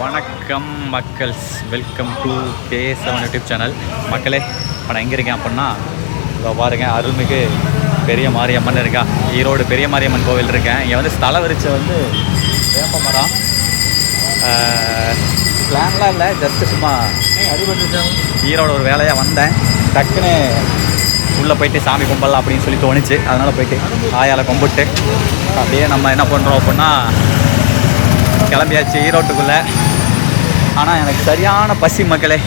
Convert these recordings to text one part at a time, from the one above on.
வணக்கம் மக்கள்ஸ் welcome to K seven YouTube channel மக்களே இப்போ நான் எங்கே இருக்கேன் அப்படின்னா இப்போ பாருங்க அருள்மிகு பெரிய மாரியம்மன் இருக்கா. ஈரோடு பெரிய மாரியம்மன் கோவில் இருக்கேன். இங்கே வந்து ஸ்தல விரிச்ச வந்து வேப்ப மரம். பிளான்லாம் இல்லை ஜஸ்ட்டு சும்மா ஈரோடு ஒரு வேலையாக வந்தேன். டக்குன்னு உள்ளே போயிட்டு சாமி கும்பலாம் அப்படின்னு சொல்லி தோணுச்சு. அதனால் போயிட்டு ஆயால கும்பிட்டு அப்படியே நம்ம என்ன பண்ணுறோம் அப்படின்னா கிளம்பியாச்சு ஈரோட்டுக்குள்ளே. ஆனால் எனக்கு சரியான பசி மக்களே.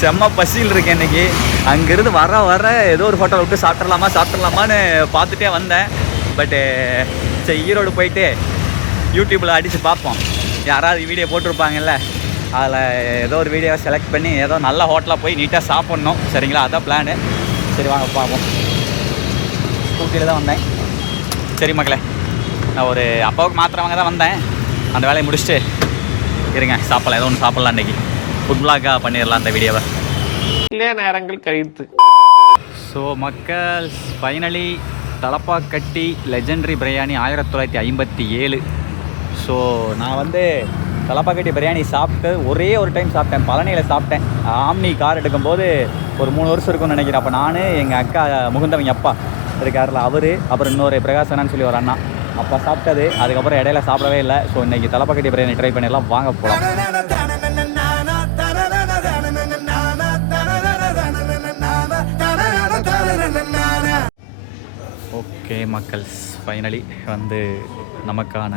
செம்ம பசியில் இருக்கேன் இன்னைக்கு. அங்கேருந்து வர வர ஏதோ ஒரு ஹோட்டல் விட்டு சாப்பிட்றலாமா சாப்பிட்றலாமான்னு பார்த்துட்டே வந்தேன். பட்டு eh, சரி ஈரோடு போயிட்டு யூடியூப்பில் அடித்து பார்ப்போம். யாராவது வீடியோ போட்டிருப்பாங்கல்ல. அதில் ஏதோ ஒரு வீடியோவை செலக்ட் பண்ணி ஏதோ நல்ல ஹோட்டலாக போய் நீட்டாக சாப்பிட்ணும். சரிங்களா? அதான் பிளானு சரி வாங்க பார்ப்போம். ஸ்கூட்டியில் தான் வந்தேன். சரி மக்களே. நான் ஒரு அப்பாவுக்கு மாத்திரை வாங்க தான் வந்தேன். அந்த வேலையை முடிச்சுட்டு இருங்க சாப்பிடலாம். ஏதோ ஒன்று சாப்பிட்லாம் இன்றைக்கி ஃபுட் பிளாக்காக பண்ணிடலாம் அந்த வீடியோவை இல்லையா நேரங்கள் கழித்து. ஸோ மக்கள் ஃபைனலி தலப்பாக்கட்டி லெஜெண்டரி பிரியாணி ஆயிரத்தி தொள்ளாயிரத்தி ஐம்பத்தி ஏழு. ஸோ நான் வந்து தலப்பாக்கட்டி பிரியாணி சாப்பிட்டு ஒரே ஒரு டைம் சாப்பிட்டேன். பழனியில் சாப்பிட்டேன். ஆம்னி கார் எடுக்கும்போது ஒரு மூணு வருஷம் இருக்கும்னு நினைக்கிறேன். அப்போ நான் எங்கள் அக்கா முகுந்தவங்க அப்பா இருக்கார்ல அவர் அப்புறம் இன்னொரு பிரகாசனான்னு சொல்லி ஒரு அண்ணா. அப்போ சாப்பிட்டது. அதுக்கப்புறம் இடையில சாப்பிடவே இல்லை. ஸோ இன்னைக்கு தலைப்பக்கட்டி பிரியாணி ட்ரை பண்ணிடலாம். வாங்க போகலாம் ஓகே மக்கள்ஸ். ஃபைனலி வந்து நமக்கான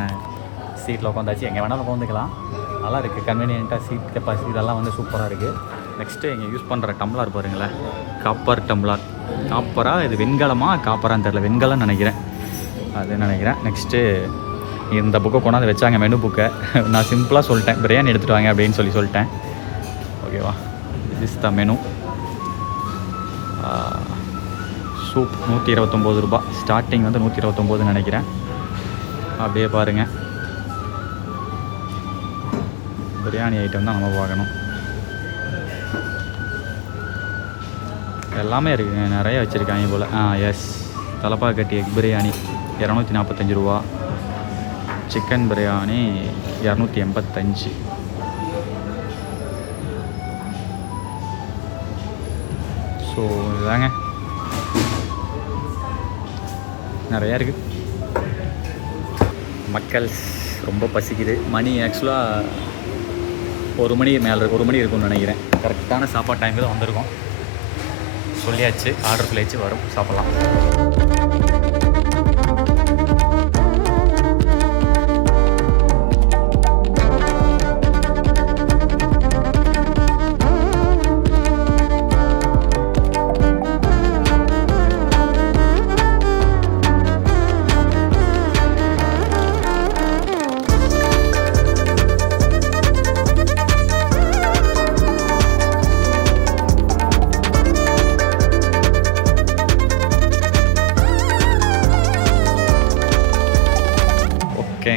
சீட்டில் உட்காந்தாச்சு. எங்கே வேணாலும் உட்காந்துக்கலாம். நல்லா இருக்குது கன்வீனியண்ட்டாக சீட் கெப்பாசிட்டி இதெல்லாம் வந்து சூப்பராக இருக்குது நெக்ஸ்ட்டு இங்கே யூஸ் பண்ணுற டம்ளார் பாருங்களேன். காப்பர் டம்ளார். காப்பராக இது வெண்கலமாக காப்பரான்னு தெரில வெண்கலம்னு நினைக்கிறேன். அது நினைக்கிறேன்? நெக்ஸ்ட்டு இந்த புக்கை கொண்டாந்து வச்சாங்க மெனு புக்கை நான் சிம்பிளாக சொல்லிட்டேன். பிரியாணி எடுத்துகிட்டு வாங்க அப்படின்னு சொல்லி சொல்லிட்டேன். ஓகேவா இஸ் த மெனு சூப் நூற்றி இருபத்தொம்போது ரூபா ஸ்டார்டிங் வந்து நூற்றி இருபத்தொம்போதுன்னு நினைக்கிறேன். அப்படியே பாருங்கள் பிரியாணி ஐட்டம் தான் நம்ம பார்க்கணும். எல்லாமே இருக்குங்க நிறைய வச்சுருக்காங்க போல். ஆ எஸ் தலப்பாக்கட்டி எக் பிரியாணி. இரநூத்தி நாற்பத்தஞ்சு ரூபா. சிக்கன் பிரியாணி இரநூத்தி எண்பத்தஞ்சு. ஸோ இதுதாங்க நிறையா இருக்குது மக்கள் ரொம்ப பசிக்குது. மணி ஆக்சுவலாக ஒரு மணி மேலே ஒரு மணி இருக்கும்னு நினைக்கிறேன். கரெக்டான சாப்பாடு டைமுக்கு தான் வந்திருக்கோம். சொல்லியாச்சு ஆர்டர் பிள்ளைச்சு வரும். சாப்பிட்லாம்.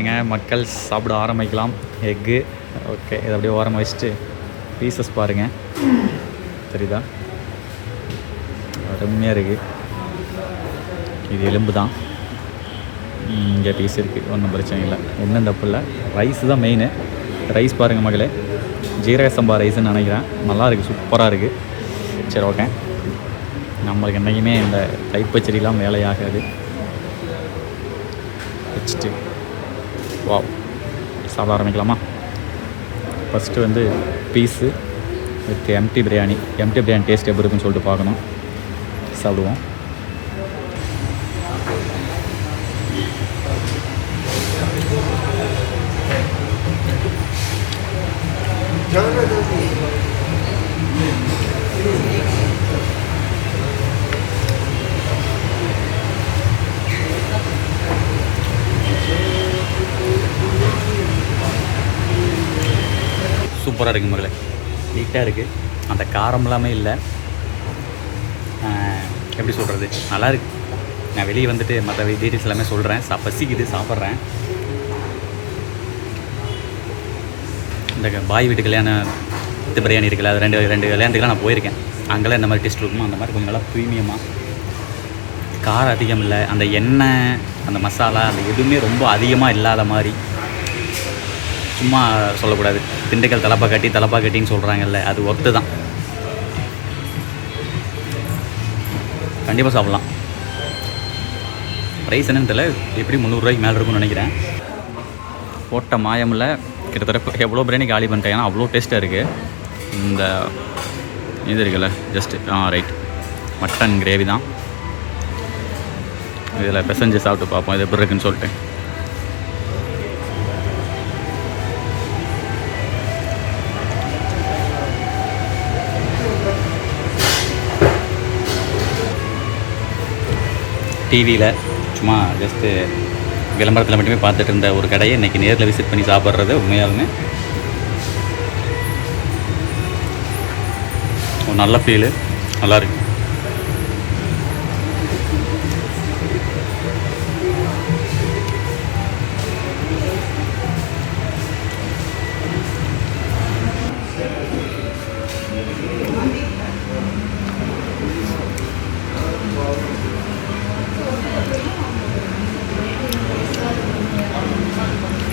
ஓகேங்க மக்கள் சாப்பிட ஆரம்பிக்கலாம். எக்கு ஓகே இதை அப்படியே ஓரம் வச்சுட்டு பீசஸ் பாருங்கள் தெரியுதா? அருமையாக இருக்குது இது எலும்பு தான். இங்கே பீஸ் இருக்குது ஒன்றும் பிரச்சனை இல்லை. ஒன்றும் தப்பு இல்லை ரைஸ் தான் மெயினு ரைஸ் பாருங்கள் மகளே ஜீரக சம்பா ரைஸ்ன்னு நினைக்கிறேன். நல்லா இருக்குது சூப்பராக இருக்குது சரி ஓகே நம்மளுக்கு என்றைக்குமே இந்த தைப்பச்சடிலாம் வேலையாகாது. வச்சுட்டு வாவ். சாப்பிட ஆரம்பிக்கலாமா ஃபஸ்ட்டு வந்து piece with empty biryani empty biryani taste எப்படி இருக்குன்னு சொல்லிட்டு பார்க்கணும். சாப்பிடுவோம். சூப்பராக இருக்குது மகளே நீட்டாக இருக்குது அந்த காரம் இல்லாமல் இல்லை. எப்படி சொல்கிறது நல்லா இருக்குது நான் வெளியே வந்துட்டு மற்ற டீட்டெயில்ஸ் எல்லாமே சொல்கிறேன் சா பசிக்குது சாப்பிட்றேன். இந்த பாய் வீட்டு கல்யாணம் இது பிரியாணி இருக்குல்ல அது ரெண்டு ரெண்டு கல்யாணத்துக்குலாம் நான் போயிருக்கேன். அங்கெல்லாம் இந்த மாதிரி டேஸ்ட் இருக்குமோ? அந்த மாதிரி கொஞ்சம் நல்லா ப்ரீமியமாக காரம் அதிகம் இல்லை. அந்த எண்ணெய் அந்த மசாலா அந்த எதுவுமே ரொம்ப அதிகமாக இல்லாத மாதிரி. சும்மா சொல்லக்கூடாது. திண்டுக்கல் தலப்பா கட்டி தலப்பா கட்டின்னு சொல்கிறாங்கல்ல அது ஒர்த்து தான். கண்டிப்பாக சாப்பிட்லாம். ப்ரைஸ் என்னன்னு தெரியல எப்படி முந்நூறுரூவாய்க்கு மேலே இருக்கும்னு நினைக்கிறேன். போட்ட மாயமில் கிட்டத்தட்ட எவ்வளோ பிரியாணி காலி பண்ணிட்டேன் ஏன்னா அவ்வளோ டேஸ்ட்டாக இருக்குது இந்த இது இருக்குல்ல just a right mutton gravy தான். இதில் பெசஞ்சு சாப்பிட்டு பார்ப்போம் இது எப்படி இருக்குன்னு சொல்லிட்டு. டிவியில் சும்மா ஜஸ்ட்டு விளம்பரத்தில் மட்டுமே பார்த்துட்டு இருந்த ஒரு கடையை இன்றைக்கி நேரில் விசிட் பண்ணி சாப்பிட்றது உண்மையாலுமே ஒரு நல்ல ஃபீலு நல்லாயிருக்கு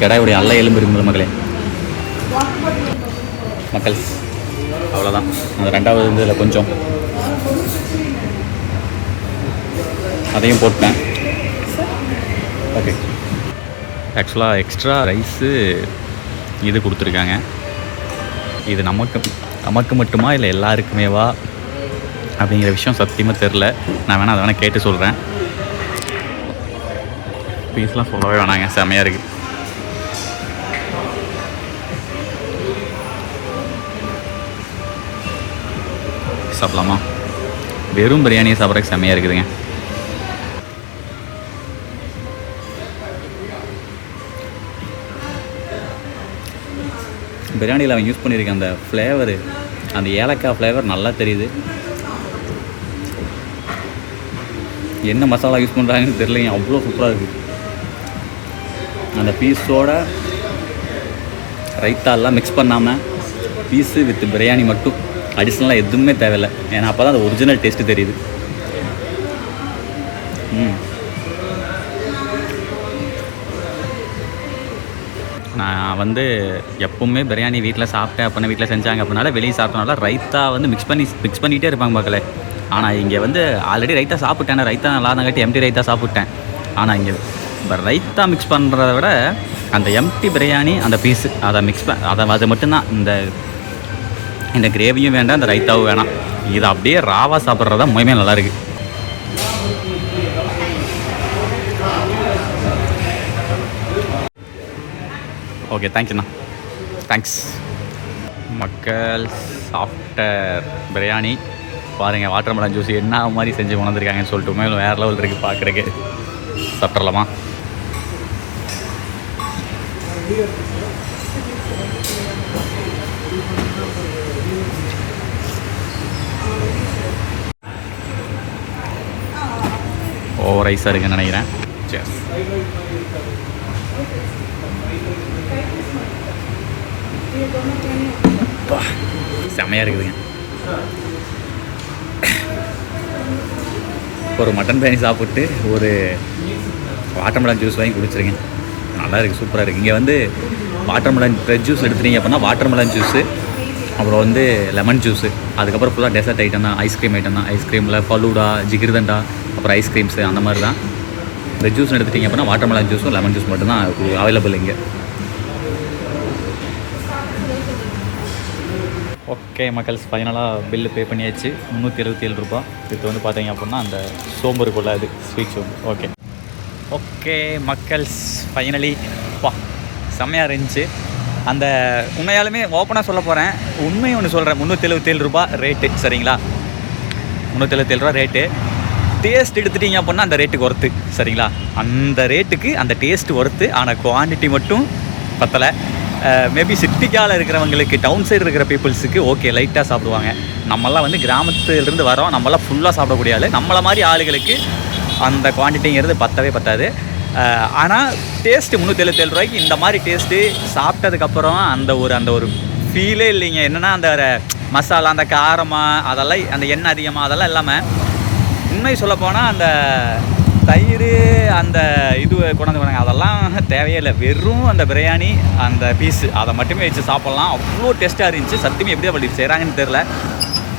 கடாயுடைய அல்ல எலும்பு இருக்குல்ல மக்களே. மக்கள் அவ்வளோதான் அந்த ரெண்டாவது இதில் கொஞ்சம். அதையும் போட்டேன். ஓகே ஆக்சுவலாக எக்ஸ்ட்ரா ரைஸு இது கொடுத்துருக்காங்க. இது நமக்கு நமக்கு மட்டுமா இல்லை எல்லாருக்குமேவா அப்படிங்கிற விஷயம் சத்தியமாக தெரில நான் வேணால் அதை வேணால் கேட்டு சொல்கிறேன் பீஸ்லாம் சொல்லவே வேணாங்க. செமையாக இருக்குது சாப்பிட்லாமா? வெறும் பிரியாணியை சாப்பிட்றதுக்கு செம்மையாக இருக்குதுங்க. பிரியாணியில் அவன் யூஸ் பண்ணியிருக்க அந்த ஃப்ளேவரு அந்த ஏலக்காய் ஃப்ளேவர் நல்லா தெரியுது. என்ன மசாலா யூஸ் பண்ணுறாங்கன்னு தெரியலைங்க அவ்வளோ சூப்பராக இருக்குது அந்த பீஸோட ரைத்தாலாம் மிக்ஸ் பண்ணாமல் பீஸு வித் பிரியாணி மட்டும் அடிஷ்னலாக எதுவுமே தேவையில்லை. ஏன்னா அப்போ தான் அந்த ஒரிஜினல் டேஸ்ட்டு தெரியுது. ம். நான் வந்து எப்பவுமே பிரியாணி வீட்டில் சாப்பிட்டேன் அப்படின்னா வீட்டில் செஞ்சாங்க. அப்படின்னால வெளியே சாப்பிட்டனால ரைத்தா வந்து மிக்ஸ் பண்ணி மிக்ஸ் பண்ணிகிட்டே இருப்பாங்க மக்களே. ஆனால் இங்கே வந்து ஆல்ரெடி ரைத்தா சாப்பிட்டேன். ரைத்தா நல்லா கட்டி எம்டி ரைத்தா சாப்பிட்டேன். ஆனால் இங்கே இப்போ ரைத்தா மிக்ஸ் பண்ணுறத விட அந்த எம்டி பிரியாணி அந்த பீஸு அதை மிக்ஸ் ப அதை அது மட்டும்தான். இந்த இந்த கிரேவியும் வேண்டாம் இந்த ரைத்தாவும் வேணாம். இது அப்படியே ராவா சாப்பிட்றது தான் முயமே நல்லாயிருக்கு ஓகே தேங்க்யூண்ணா தேங்க்ஸ் மக்கள் சாஃப்டர் பிரியாணி பாருங்கள் வாட்டர் மெலன் ஜூஸ் என்ன மாதிரி செஞ்சு உணர்ந்துருக்காங்கன்னு சொல்லிட்டு மேலும் வேறு லெவல் இருக்குது பார்க்குறக்கு சாப்பிட்றலாமா ஓவர் ஐஸாக இருக்குன்னு நினைக்கிறேன். சரி அப்பா, செமையாக இருக்குதுங்க. ஒரு மட்டன் பிரியாணி சாப்பிட்டு ஒரு வாட்டர்மெலன் ஜூஸ் வாங்கி குடிச்சிருங்க நல்லா இருக்குது சூப்பராக இருக்குது இங்கே வந்து வாட்டர்மெலன் ஃப்ரெஷ் ஜூஸ் எடுத்துட்டீங்க அப்படின்னா வாட்டர்மெலன் ஜூஸு அப்புறம் வந்து லெமன் ஜூஸு அதுக்கப்புறம் ஃபுல்லாக டெசர்ட் ஐட்டம் தான் ஐஸ்கிரீம் ஐட்டம் தான். ஐஸ்கிரீமில் ஃபலூடா ஜிகிர்தண்டா அப்புறம் ஐஸ்கிரீம்ஸு அந்த மாதிரி தான் இந்த ஜூஸ் எடுத்துட்டீங்க அப்படின்னா வாட்டர்மெலன் ஜூஸும் லெமன் ஜூஸ் மட்டும்தான் அவைலபிள் இங்கே. ஓகே மக்கள்ஸ் ஃபைனலாக பில்லு பே பண்ணியாச்சு. முந்நூற்றி இருபத்தி ஏழு ரூபா இது வந்து பார்த்தீங்க அப்படின்னா அந்த சோம்பு இருக்குல்ல அது ஸ்வீட் சோம்பு. ஓகே ஓகே மக்கள்ஸ் ஃபைனலி வா செம்மையாக இருந்துச்சு. அந்த உண்மையாலுமே ஓப்பனாக சொல்ல போகிறேன் உண்மை ஒன்று சொல்கிறேன் முந்நூற்றி எழுபத்தேழு ரூபா ரேட்டு சரிங்களா? முந்நூற்றி எழுபத்தேழு ரூபா ரேட்டு டேஸ்ட் எடுத்துட்டீங்க அப்படின்னா அந்த ரேட்டுக்கு ஒர்த்து சரிங்களா? அந்த ரேட்டுக்கு அந்த டேஸ்ட் ஒர்த்து ஆனால் குவான்டிட்டி மட்டும் பத்தலை. மேபி சிட்டிக்கால இருக்கிறவங்களுக்கு டவுன் சைடு இருக்கிற பீப்புள்ஸுக்கு ஓகே லைட்டாக சாப்பிடுவாங்க. நம்மலாம் வந்து கிராமத்துலேருந்து வரோம் நம்மளாம் ஃபுல்லாக சாப்பிடக்கூடிய ஆள். நம்மளை மாதிரி ஆளுகளுக்கு அந்த குவான்டிட்டிங்கிறது பத்தவே பத்தாது. ஆனால் டேஸ்ட்டு முந்நூற்றி எழுபத்தேழு ரூபாய்க்கு இந்த மாதிரி டேஸ்ட்டு சாப்பிட்டதுக்கப்புறம் அந்த ஒரு அந்த ஒரு ஃபீலே இல்லைங்க. என்னென்னா அந்த மசாலா அந்த காரமாக அதெல்லாம் அந்த எண்ணெய் அதிகமாக அதெல்லாம் இல்லாமல் உண்மை சொல்லப்போனால் அந்த தயிர் அந்த இது கொண்டாந்து கொண்டாங்க அதெல்லாம் தேவையே இல்லை. வெறும் அந்த பிரியாணி அந்த பீஸு அதை மட்டுமே வச்சு சாப்பிட்லாம். அவ்வளோ டேஸ்ட்டாக இருந்துச்சு. சத்தியமே எப்படி அப்படி செய்கிறாங்கன்னு தெரில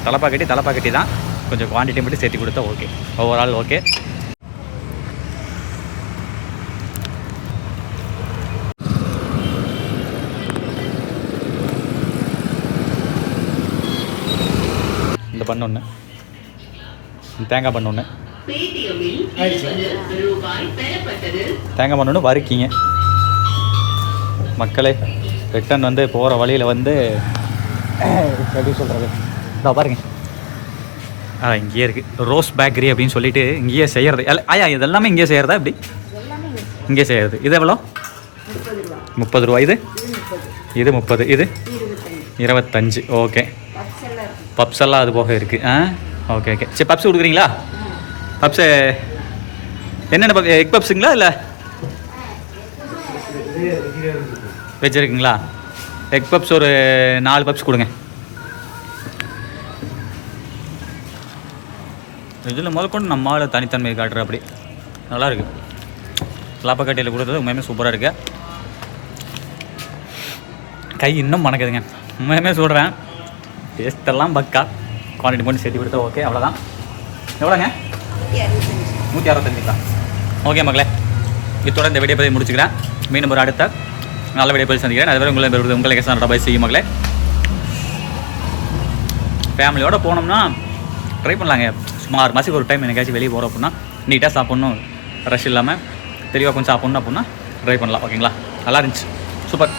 தலைப்பா கட்டி தலைப்பா கட்டி தான். கொஞ்சம் குவான்டிட்டி மட்டும் சேர்த்து கொடுத்தா ஓகே ஓவரால் ஓகே இந்த பண்ண ஒன்று தேங்காய் பண்ணு ஒன்று தேங்காய் பண்ணு ஒன்று வறுக்கிங்க. மக்களே ரிட்டன் வந்து போகிற வழியில் வந்து எப்படி சொல்கிறது இதோ பாருங்க. ஆ இங்கேயே இருக்குது ரோஸ் பேக்கரி அப்படின்னு சொல்லிட்டு இங்கேயே செய்கிறது ஆயா இதெல்லாமே இங்கேயே செய்கிறதா இப்படி? இங்கே செய்கிறது இது எவ்வளோ? முப்பது ரூபா. இது? இது முப்பது. இது இருபத்தஞ்சு. ஓகே. பப்ஸ் எல்லாம் அது போக இருக்குது ஆ? ஓகே ஓகே சரி பப்ஸ் கொடுக்குறீங்களா? பப்ஸு என்னென்ன பப் எக் பப்ஸுங்களா இல்லை? வெஜ் இருக்குங்களா? எக் பப்ஸ் ஒரு நாலு பப்ஸ் கொடுங்க. இதில் முதற்கொண்டு நம்ம ஆள் தனித்தன்மையை காட்டுற அப்படி. நல்லா இருக்கு. லாப்பக்கட்டையில் கொடுத்தது உண்மையுமே சூப்பராக இருக்கு. கை இன்னும் மணக்குதுங்க உண்மையுமே சொல்கிறேன் டேஸ்டெல்லாம் பக்கா. குவான்டிட்டி மட்டும் சேர்த்து கொடுத்தா ஓகே அவ்வளோதான் எவ்வளோங்க நூற்றி அறுபத்தஞ்சுங்களா ஓகே மக்களே. இத்தோட இந்த வீடியோ பதிவு முடிச்சுக்கிறேன். மீண்டும் ஒரு அடுத்த நல்ல வீடியோ பதிவு சந்திக்கிறேன். அதுவரை உங்களை உங்களை கேசான பாய் செய்யும் மக்களே. ஃபேமிலியோடு போனோம்னா ட்ரை பண்ணலாங்க. சும்மா ஆறு மாதத்துக்கு ஒரு டைம் எனக்காச்சும் வெளியே போகிறோம் அப்படின்னா நீட்டாக சாப்பிட்ணும். ரஷ் இல்லாமல் தெளிவாக கொஞ்சம் சாப்பிட்ணும் அப்படின்னா ட்ரை பண்ணலாம். ஓகேங்களா நல்லா இருந்துச்சு. சூப்பர்